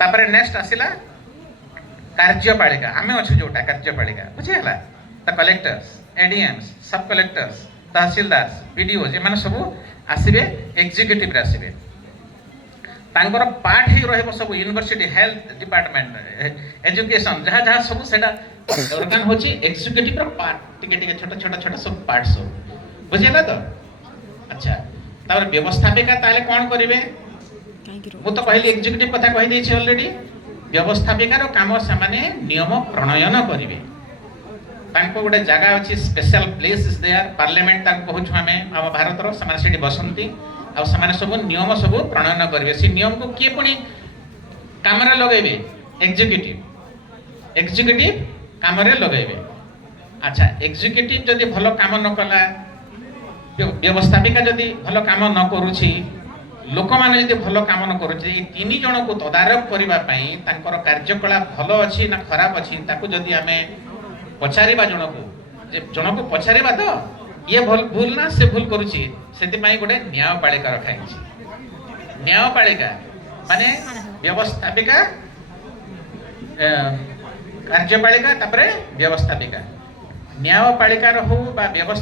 तापर नेक्स्ट आसिला कार्यपालिका आम अच्छे जोटा कार्यपालिका बुझीगला द कलेक्टर्स एडीएम्स सब कलेक्टर्स तहसीलदार बीडीओ एम सब आसवे एग्जीक्यूटिव आसवे तांकर पार्ट ही रहिबो सब यूनिवर्सिटी हेल्थ डिपार्टमेंट एजुकेशन जहाँ जहाँ सब सेटा ऑर्गन होची एग्जीक्यूटिव रो पार्ट टिके टिके छोटा छोटा छोटा सब पार्ट सब बुझिला तो अच्छा तापर व्यवस्थापिका ताले कोन करिवे मु तो कहली एग्जीक्यूटिव कथा कहि दै छी ऑलरेडी व्यवस्थापिकार काम से नियम प्रणयन करेंगे तांको गोटे जगह अच्छी special place is there parliament तांको कहूँ आम आम भारत से बसंती आ सब नियम सब प्रणयन करेंगे से नियम को किए पुणी काम लगे एग्जीक्यूटिव काम लगे अच्छा एग्जीक्यूटिव जदि भल काम न कला व्यवस्थापिका जदि भल काम न करुछि लोक मैंने जो भल कम न करुचे तीन जन को तदारक करने कार्यकलाप भल अच्छी ना खराब अच्छी जदि आम पचार जन को पचार तो ये भूल ना से भूल करुच्ची से गोटे न्यायपालिका रखाई न्यायपालिका माने व्यवस्थापिका कार्यपालिका व्यवस्थापिका न्यायपालिका हो व्यवस्था